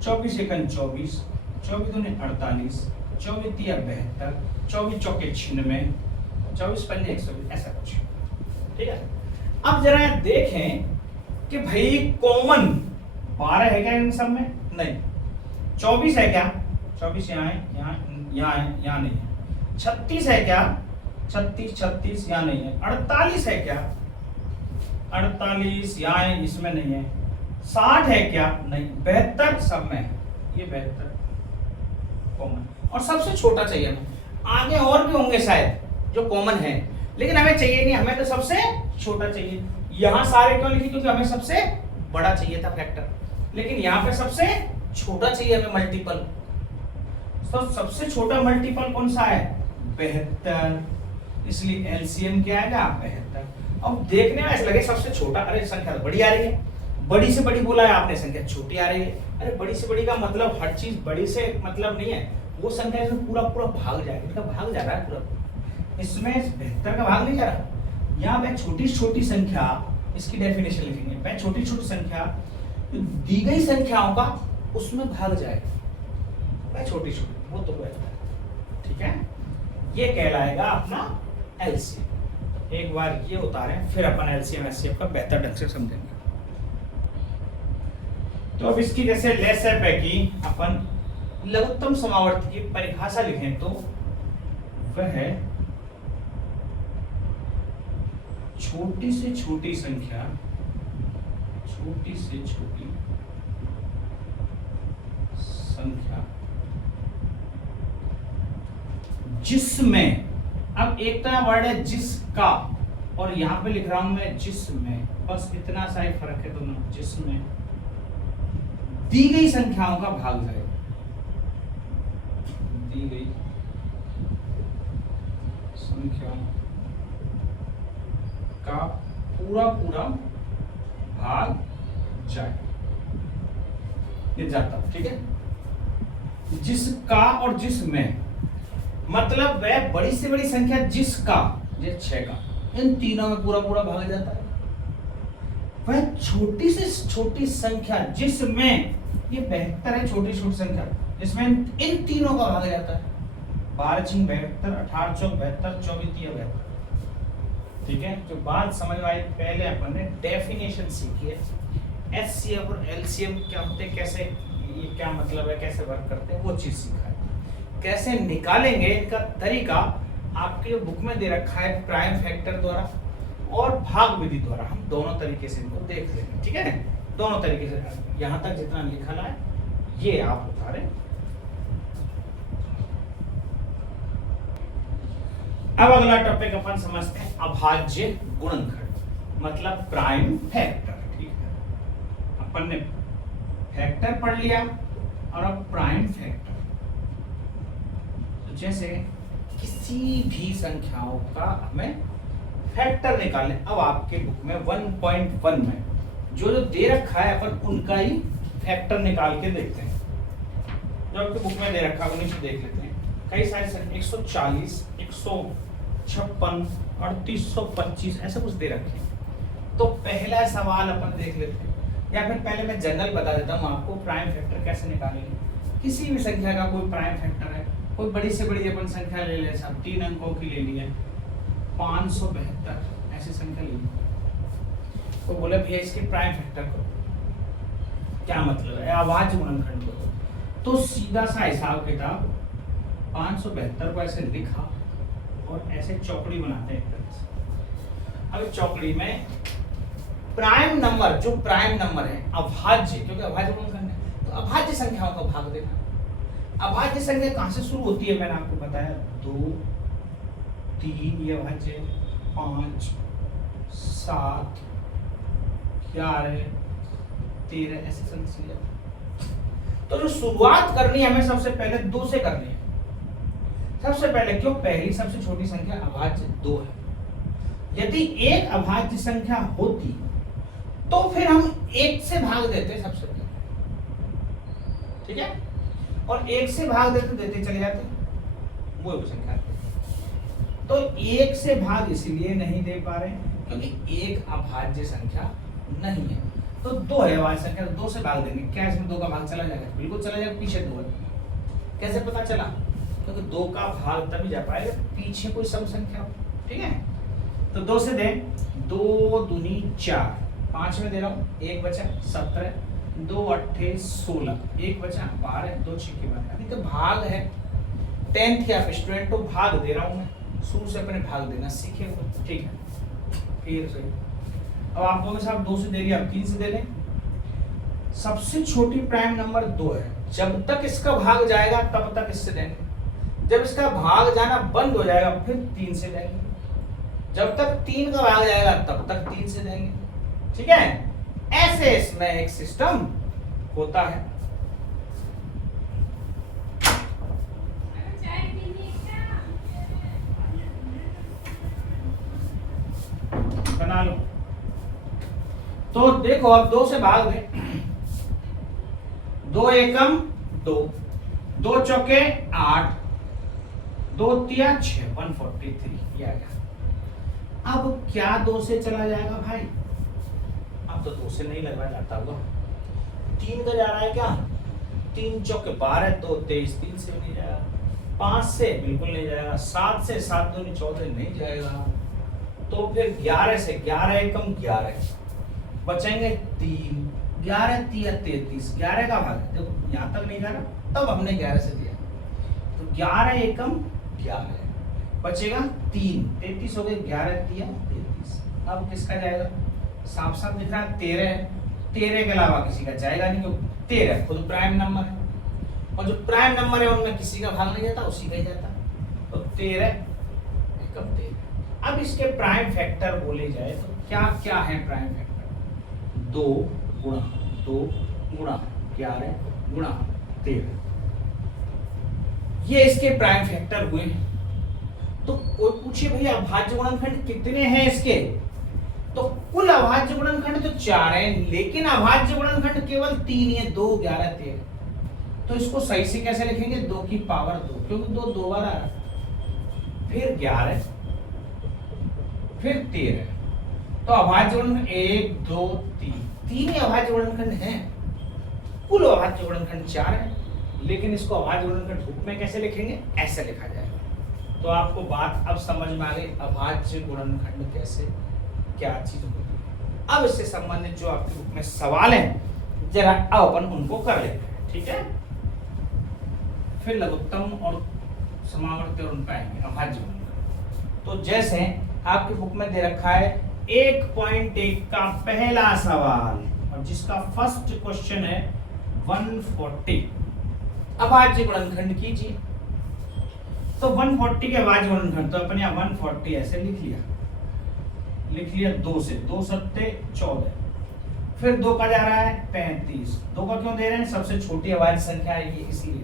24 एकम 24, 24 दूनी 48, 24 तिया 72, 24 चौके 96, 24 पंजे 120, ऐसा कुछ। ठीक है, अब जरा देखें कि भाई कॉमन 12 है क्या इन सब में? नहीं। 24 है क्या? 24 यहाँ है, यहाँ नहीं है। 36 है क्या? 36 यहाँ नहीं है। 48 है क्या? 48 यहाँ है, इसमें नहीं है। 60 है क्या? नहीं। 72 सब में है, ये 72 कॉमन। और सबसे छोटा चाहिए हमें। आगे और भी होंगे शायद जो कॉमन है, लेकिन हमें चाहिए नहीं, हमें तो सबसे छोटा चाहिए। यहाँ सारे क्यों लिखी? क्योंकि हमें सबसे बड़ा चाहिए था फैक्टर, लेकिन यहाँ पे सबसे छोटा चाहिए हमें मल्टीपल। तो सबसे छोटा मल्टीपल कौन सा है? 72, इसलिए एलसीएम क्या आएगा? 72। अब देखने में ऐसा लगे सबसे छोटा, अरे संख्या तो बड़ी आ रही है। बड़ी से बड़ी बोला है आपने, संख्या छोटी आ रही है। अरे बड़ी से बड़ी का मतलब हर चीज बड़ी से मतलब नहीं है, वो संख्या इसमें पूरा पूरा भाग जाएगा, इनका भाग जा रहा है पूरा। इसमें 72 का भाग नहीं जा रहा। यहाँ पे छोटी छोटी संख्या, इसकी डेफिनेशन लिखेंगे। मैं छोटी छोटी संख्या तो दी गई संख्याओं का उसमें भाग जाएगा, वह छोटी छोटी वो तो बेहतर है। ठीक है, ये कहलाएगा अपना एलसीएम। एक बार ये उतारें फिर अपन एलसीएम एचसीएफ का बेहतर ढंग से समझेंगे। तो अब इसकी जैसे लेसेप है कि अपन लघुत्तम समावर्त की परिभाषा लिखें तो वह है छोटी से छोटी संख्या, छोटी से छोटी संख्या जिसमें, अब एक तरह वर्ड है जिसका और यहां पे लिख रहा हूं मैं जिसमें, बस इतना सा ही फर्क है दोनों, जिसमें दी गई संख्याओं का भाग जाएगा, दी गई संख्याओं का पूरा पूरा भाग जाए, ये जाता। ठीक है, जिसका और जिसमें मतलब वह बड़ी से बड़ी संख्या जिसका, ये 6 का, इन तीनों में पूरा पूरा भाग जाता है। वह छोटी से छोटी संख्या जिसमें, ये 72 है छोटी छोटी संख्या, जिसमें इन तीनों का भाग जाता है, 12 6 72, 18 4 72, 24 3 72। ठीक है, जो बात समझ में आई, पहले अपन ने डेफिनेशन सीखी है, एचसीएफ और एलसीएम क्या होते हैं, कैसे ये क्या मतलब है, कैसे वर्क करते हैं, वो चीज सीखा है। कैसे निकालेंगे इनका तरीका आपके बुक में दे रखा है, प्राइम फैक्टर द्वारा और भाग विधि द्वारा, हम दोनों तरीके से इनको देख लेंगे। ठीक है, दोनों तरीके से यहां तक जितना लिखा है ये आप उतारें। अब अगला टॉपिक अपन समझते हैं अभाज्य गुणनखंड, मतलब प्राइम फैक्टर। ठीक है, अपन ने फैक्टर पढ़ लिया और अब प्राइम फैक्टर। तो जैसे किसी भी संख्याओं का हमें फैक्टर निकालने, अब आपके बुक में 1.1 में जो जो दे रखा है अपन उनका ही फैक्टर निकाल के देखते हैं। जो आपके बुक में दे रखा है उन्हीं से देख लेते हैं। कई सारे 140, 156, 3825 ऐसे कुछ दे रखे हैं। तो पहला सवाल अपन देख लेते हैं, या फिर पहले मैं जनरल बता देता हूँ आपको प्राइम फैक्टर कैसे निकालेंगे। किसी भी संख्या का कोई प्राइम फैक्टर है, कोई बड़ी से बड़ी अपन संख्या ले ले, सब 3 अंकों की ले ली है, 572 ऐसी संख्या ले ली। तो बोले भैया इसके प्राइम फैक्टर को क्या मतलब है, अभाज्य गुणनखंड को, तो सीधा सा हिसाब किताब 572 को ऐसे लिखा और ऐसे चौकड़ी बनाते हैं एक तरह से। अब चौकड़ी में प्राइम नंबर, जो प्राइम नंबर है अभाज्य, क्योंकि अभाज्य गुणनखंड है तो अभाज्य संख्याओं का भाग देना। अभाज्य संख्या कहां से शुरू होती है, मैंने आपको बताया 2 3 ये अभाज्य, 5 7 11 13 ऐसे संख्या। तो जो शुरुआत करनी है हमें सबसे पहले 2 से करनी है। सबसे पहले क्यों, पहली सबसे छोटी संख्या अभाज्य 2 है। यदि एक अभाज्य संख्या होती तो फिर हम 1 से भाग देते सबसे पहले। ठीक है, और 1 से भाग देते देते चले जाते, वो संख्या। तो 1 से भाग इसलिए नहीं दे पा रहे क्योंकि एक अभाज्य संख्या नहीं है। तो 2 है अभाज्य संख्या, 2 से भाग देंगे, क्या इसमें 2 का भाग चला जाएगा? बिल्कुल चला जाएगा, पीछे 2 है। कैसे पता चला? क्योंकि 2 का भाग तभी जा पाएगा पीछे कोई सम संख्या हो। ठीक है, तो 2 से दें, 2 दूनी 4, 5 में दे रहा हूँ, 1 बचा 17, 2 8 16, 1 बचा 12, 2 6 12। अभी तो भाग है, 10th के आप स्टूडेंट तो भाग दे रहा हूँ मैं, शुरू से अपने भाग देना सीखे हुए। ठीक है, फिर से अब आप बोले साहब 2 से दे लिया, अब 3 से दे लें। सबसे छोटी प्राइम नंबर 2 है, जब तक इसका भाग जाएगा तब तक इससे देंगे, जब इसका भाग जाना बंद हो जाएगा फिर 3 से देंगे, जब तक 3 का भाग जाएगा तब तक 3 से देंगे। ठीक है, ऐसे इसमें एक सिस्टम होता है। बना लो। तो देखो अब 2 से भाग दे, 2 एकम 2, 2 चौके 8, 2 तिया 6, 143 ये आ गया। अब क्या 2 से चला जाएगा भाई? अब तो 2 से नहीं लगवा जाता होगा, 3 का जा रहा है क्या, 3 चौके 12, 2 23, 3 से भी नहीं जाएगा, 5 से बिल्कुल नहीं जाएगा, 7 से 7 दूनी 14 नहीं जाएगा, तो फिर 11 से 11 एकम 11 बचेंगे 3, 11 3 33, 11 का भाग है, देखो यहाँ तक नहीं जा रहा तब हमने 11 से दिया, तो 11 एकम 11 बचेगा 3, 33 हो गए, 11 3 33। अब किसका जाएगा, साफ साफ दिख रहा है 13 है, 13 के अलावा किसी का जाएगा नहीं, क्योंकि 13 खुद प्राइम नंबर है, और जो प्राइम नंबर है उनमें किसी का भाग नहीं जाता, उसी का ही जाता, तो 13 एकम 13। अब इसके प्राइम फैक्टर बोले जाए तो क्या क्या है प्राइम फैक्टर, 2 गुणा 2 गुणा 11 गुणा 13, ये इसके प्राइम फैक्टर हुए। तो कोई पूछे भैया अभाज्य गुणनखंड कितने हैं इसके, तो कुल अभाज्य गुणनखंड तो 4 है, लेकिन अभाज्य गुणनखंड केवल 3 है, 2 11 13। तो इसको सही से कैसे लिखेंगे, 2 की पावर 2, क्योंकि 2 2 बार आ रहा है, फिर 11 फिर 13, तो अभाज्य गुणनखंड 1 2 3, 3 ही अभाज्य गुणनखंड हैं, कुल अभाज्य गुणनखंड 4 है, लेकिन इसको अभाज्य गुणनखंड रूप में कैसे लिखेंगे, ऐसे लिखा जाएगा। तो आपको बात अब समझ में आ गई, अभाज्य गुणनखंड कैसे क्या चीज होती है। अब इससे संबंधित जो आपके बुक में सवाल हैं जरा अब अपन उनको कर लेते हैं, ठीक है। फिर लघुत्तम और समावर्ती और उनका आएंगे अभाज्य गुणनखंड। तो जैसे आपकी बुक में दे रखा है 1.1 का पहला सवाल, और जिसका फर्स्ट क्वेश्चन है 140, अभाज्य गुणनखंड कीजिए। तो 140 के अभाज्य गुणनखंड, तो अपन यहाँ 140 ऐसे लिख लिया 2 से, 2 सत्ते 14, फिर 2 का जा रहा है 35, 2 का क्यों दे रहे हैं, सबसे छोटी अभाज्य संख्या है ये इसलिए।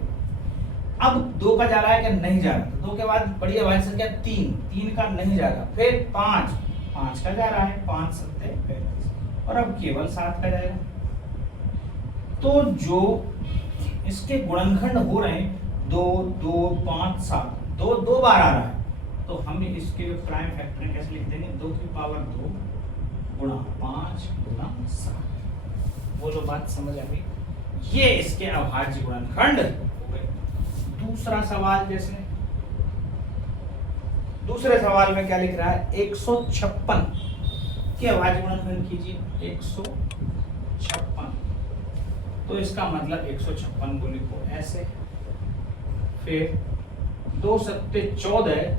अब 2 का जा रहा है कि नहीं जा रहा, तो 2 के बाद बड़ी अभाज्य संख्या 3 का नहीं जा रहा, फिर 5 का जा रहा है, 5 सत्ते 35, और अब केवल 7 का जाएगा। तो जो इसके गुणनखंड हो रहे हैं 2 2 5 7, 2 बार आ रहा है, तो हम इसके प्राइम फैक्टर कैसे लिख देंगे, 2 की पावर 2 गुणा 5 गुणा 7। वो जो बात समझ आ गई, ये इसके अभाज्य गुणनखंड हो गए। दूसरा सवाल, जैसे दूसरे सवाल में क्या लिख रहा है, 156 के अभाज्य गुणनखंड कीजिए, 156, तो इसका मतलब 156 को लिखो ऐसे, फिर 2 सत्ते 14,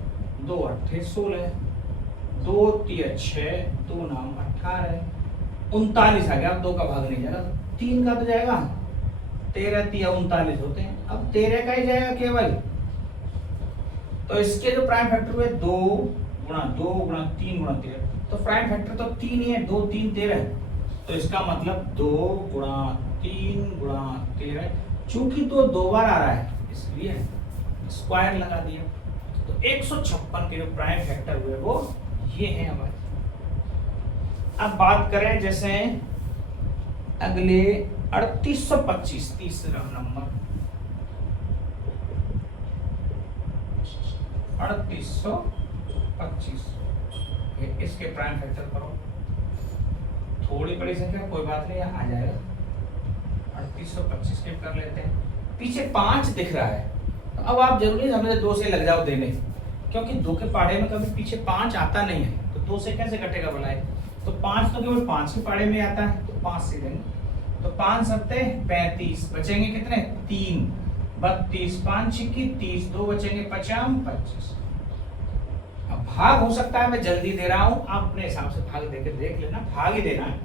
2 अट्ठे 16, 2 3 6, 2 नाम 18, 39 आ गया। अब 2 का भाग नहीं जाएगा, 3 का तो जाएगा, 13 3 39 होते हैं, अब 13 का ही जाएगा केवल। तो इसके जो प्राइम फैक्टर हुए 2 गुणा 2 गुणा 3 गुणा 13, तो प्राइम फैक्टर तो 3 ही है, 2 3 13, तो इसका मतलब 2 गुणा 3 गुणा 13, चूंकि 2 बार आ रहा है इसलिए स्क्वायर लगा दिया। तो 156 के जो प्राइम फैक्टर हुए वो ये हैं हमारे। अब बात करें जैसे अगले 3825, तीसरा नंबर 3825, इसके प्राइम फैक्टर करो, थोड़ी बड़ी संख्या कोई बात नहीं आ जाएगा, 3825 के कर लेते हैं। पीछे 5 दिख रहा है, तो अब आप जरूरी हमें 2 से लग जाओ देने, क्योंकि 2 के पाढ़े में कभी पीछे 5 आता नहीं है, तो 2 से कैसे कटेगा बुलाए, तो 5 तो केवल 5 के पाढ़े में आता है, तो 5 से देंगे, तो 5 सत्ते 35, बचेंगे कितने 3 32, 5 छिक्की 30, 2 बचेंगे 50 25। अब भाग हो सकता है मैं जल्दी दे रहा हूं, आप अपने हिसाब से भाग देके देख लेना, भाग ही देना है।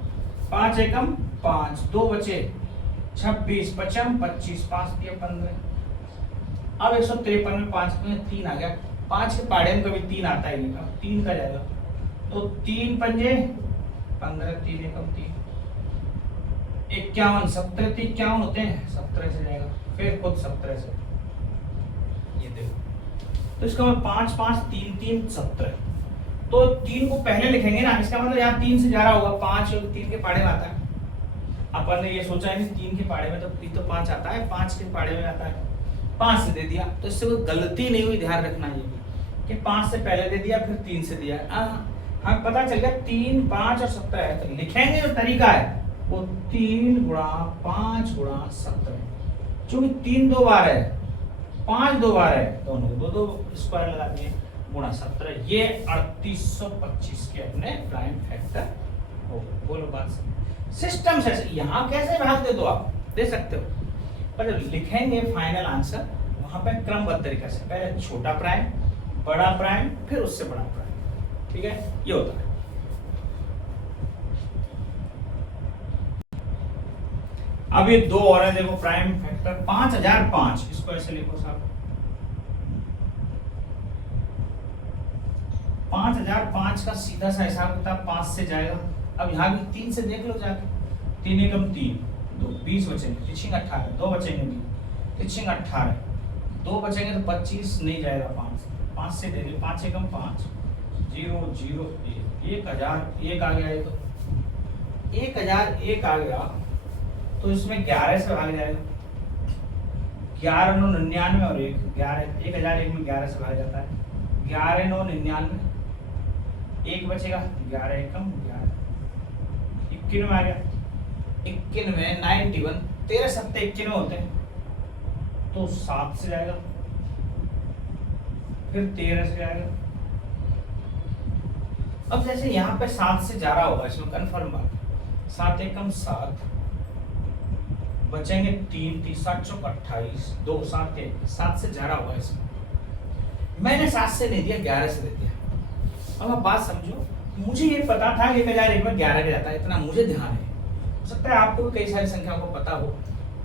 5 एकम 5, 2 बचे 26 55 25, 5 दिया 15। अब 153 में 5 में 3 आ गया, 5 के पाढ़े में कभी 3 आता ही नहीं, अब 3 का जाएगा, तो 3 पंजे 15, 3 एकम 3, 51 17 51 होते हैं, 17 से जाएगा, फिर खुद 17 से, ये देखो, तो इसका मतलब 5 5 3 3 17, तो 3 को पहले लिखेंगे ना, इसका मतलब यहाँ 3 से जा रहा होगा, 5 और 3 के पाढ़े में आता है। अपन ने ये सोचा है नहीं 3 के पाढ़े में तो 5 आता है, 5 के पाढ़े में आता है, 5 से दे दिया, तो इससे कोई गलती नहीं हुई, ध्यान रखना ये कि 5 से पहले दे दिया फिर 3 से दिया। हमें पता चल गया 3 5 और 17 है, तो लिखेंगे जो तरीका है वो 3 गुणा 5 गुणा 17, चूंकि 3 दो बार है, 5 दो बार है, दोनों दो दो स्क्वायर लगा दिए, गुणा 17, ये 3825 के अपने प्राइम फैक्टर हो। बोलो बात सिस्टम से यहाँ कैसे भाग दे दो आप दे सकते हो, पर जब लिखेंगे फाइनल आंसर वहां पे क्रमबद्ध तरीके से, पहले छोटा प्राइम, बड़ा प्राइम, फिर उससे बड़ा प्राइम, ठीक है, ये होता है। अब ये दो और है, देखो प्राइम फैक्टर 5005, इसको ऐसे लिखो साहब, 5005 का सीधा सा हिसाब किताब 5 से जाएगा। अब यहाँ भी 3 से देख लो जाके, 3 एकम 3, 2 20 बचेंगे, तिरछिंग 18, 2 बचेंगे 20, तिरछिंग 18, 2 बचेंगे तो 25 नहीं जाएगा, 5 से दे दे, 5 एकम 5, 0 0 1, 1001 आ गया, ये तो 1001 आ गया, तो इसमें 11 से भाग जाएगा, 11 9 99 और 1 11, 1001 में 11 से भाग जाता है, 11 9 99, 1 बचेगा, 11 एकम 11, 91 आ गया, 91 91, 13 7 91 होते हैं, तो 7 से जाएगा, फिर 13 से जाएगा। अब जैसे यहाँ पे 7 से जा रहा होगा, इसमें कंफर्म बात, 7 एकम 7, बचेंगे 3 3 7 चौक 28, 2 7 7 से जा रहा होगा इसमें, मैंने 7 से नहीं दिया, 11 से दे दिया। अब आप बात समझो, मुझे ये पता था 1001 में 11 का जाता है, इतना मुझे ध्यान है, हो सकता है आपको भी कई सारी संख्याओं को पता हो,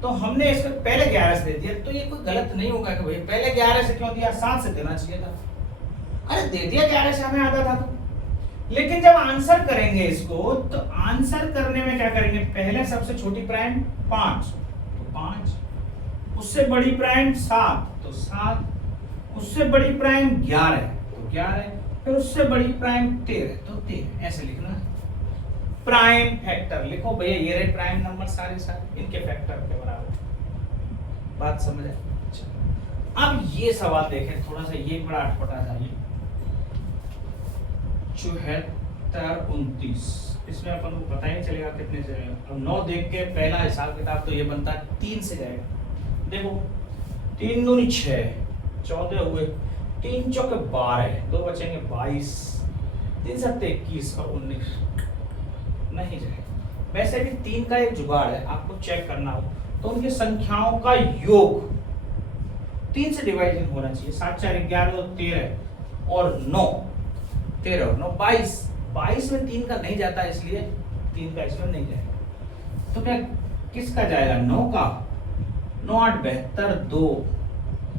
तो हमने इसको पहले 11 से दे दिया, तो ये कोई गलत नहीं होगा कि भाई पहले 11 से क्यों दिया, 7 से देना चाहिए था, अरे दे दिया 11 से, हमें आता था तो। लेकिन जब आंसर करेंगे इसको, तो आंसर करने में क्या करेंगे, पहले सबसे छोटी प्राइम 5 तो 5, उससे बड़ी प्राइम 7 तो 7, उससे बड़ी प्राइम 11 तो 11, फिर उससे बड़ी प्राइम 13 तो 13, ऐसे लिखना। प्राइम फैक्टर लिखो भैया, ये रहे प्राइम नंबर सारे इनके फैक्टर के बराबर, बात समझ आए। अच्छा, अब ये सवाल देखें थोड़ा सा, ये बड़ा अटपटा सा, ये 74 29, इसमें अपन को पता ही चलेगा कितने से जाएगा। अब 9 देख के पहला हिसाब किताब तो ये बनता है 3 से जाएगा, देखो 3 दूनी 6, 14 हुए, 3 चौके 12, 2 बचेंगे 22, 3 7 21 और 19 नहीं जाएगा। वैसे भी 3 का एक जुगाड़ है, आपको चेक करना हो तो उनकी संख्याओं का योग 3 से डिवाइड होना चाहिए, 7 4 11 13 और 9 13 और 9 22, 22 में 3 का नहीं जाता, इसलिए 3 का इसमें नहीं जाएगा। तो क्या किसका जाएगा, 9 का, 9 8 72 2।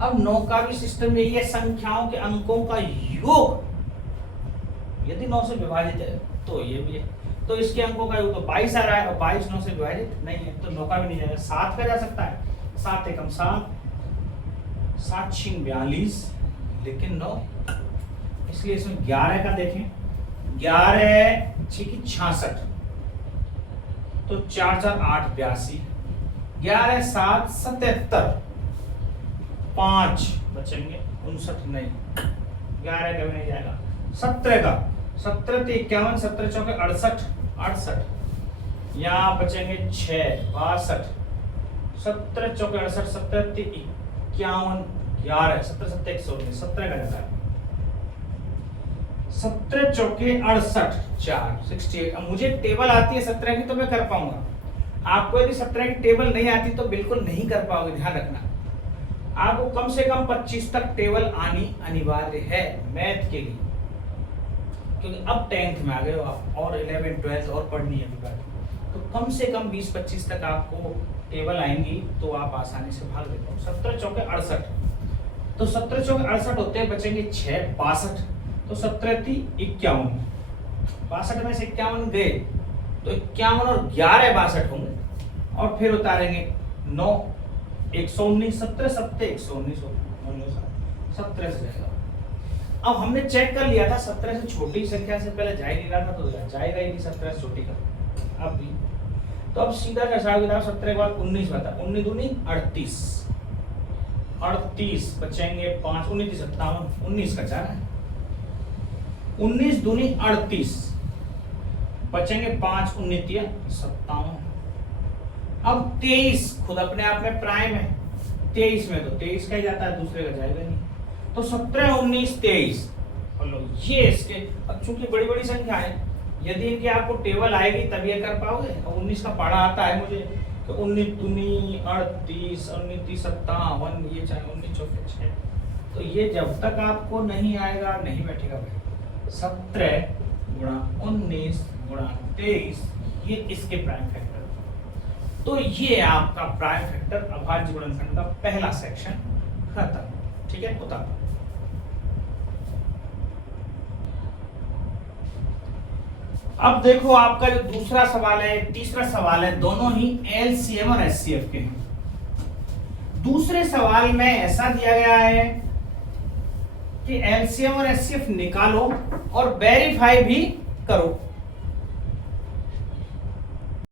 अब 9 का भी सिस्टम यही है, संख्याओं के अंकों का योग यदि 9 से विभाजित है तो ये भी है, तो इसके अंकों का योग तो 22 आ रहा है, और 22 9 से विभाजित नहीं है, तो 9 का भी नहीं जाएगा। 7 का जा सकता है, 7 एकम 7, 7 6 42, लेकिन 9, इसलिए इसमें 11 का देखें, 11 6 66, तो 4 4 8 82, 11 7 77, 5 बचेंगे 59 नहीं, 11 का भी नहीं जाएगा। 17 का, 17 3 51, 17 चौके 68 68, यहाँ बचेंगे 6 62, 17 चौके 68, 17 3 51 11, 17 7 119, 17 का जाता है, 17 चौके 68 4 68। अब मुझे टेबल आती है 17 की तो मैं कर पाऊंगा, आपको यदि 17 की टेबल नहीं आती तो बिल्कुल नहीं कर पाओगे, ध्यान रखना। आपको कम से कम 25 तक टेबल आनी अनिवार्य है मैथ के लिए, क्योंकि अब 10th में आ गए हो आप, और 11 12 और पढ़नी है अभी, तो कम से कम 20-25 तक आपको टेबल आएंगी तो आप आसानी से भाग देते हो। 17 चौके 68, तो 17 चौके 68 होते हैं, बचेंगे 6 62, तो 17 3 51, 62 में से 51 गए तो 51 और 11 62 होंगे, और फिर उतारेंगे 9 119, 17 7 119 होगा, 17 से जाएगा। अब हमने चेक कर लिया था 17 से छोटी संख्या से पहले जा ही नहीं रहा था, तो जाएगा ही नहीं 17 से छोटी का। अब भी तो अब सीधा का हिसाब किताब 17 के बाद 19 बता, 19 दूनी 38, 38 बचेंगे 5 19 57, 19 का 4 है, 19 दूनी 38 बचेंगे 5 19 57, अब 23 खुद अपने आप में प्राइम है, 23 में तो 23 का ही जाता है, दूसरे का जाएगा नहीं। तो 17, 19, 23 और लो ये इसके। अब चूंकि बड़ी बड़ी संख्या है, यदि इनकी आपको टेबल आएगी तभी ये कर पाओगे। अब 19 का पढ़ा आता है मुझे, तो 19 दूनी 38, 19 तीस 57, ये चाहे 19 चौके 6, तो ये जब तक आपको नहीं आएगा नहीं बैठेगा भाई। 17 गुणा 19 गुणा 23, ये इसके प्राइम फैक्टर। तो ये आपका प्राइम फैक्टर अभाज्य गुणनखंड का पहला सेक्शन खत्म। ठीक है, उतार। अब देखो आपका जो दूसरा सवाल है, तीसरा सवाल है, दोनों ही एलसीएम और एचसीएफ के हैं। दूसरे सवाल में ऐसा दिया गया है कि एलसीएम और एचसीएफ निकालो और वेरीफाई भी करो।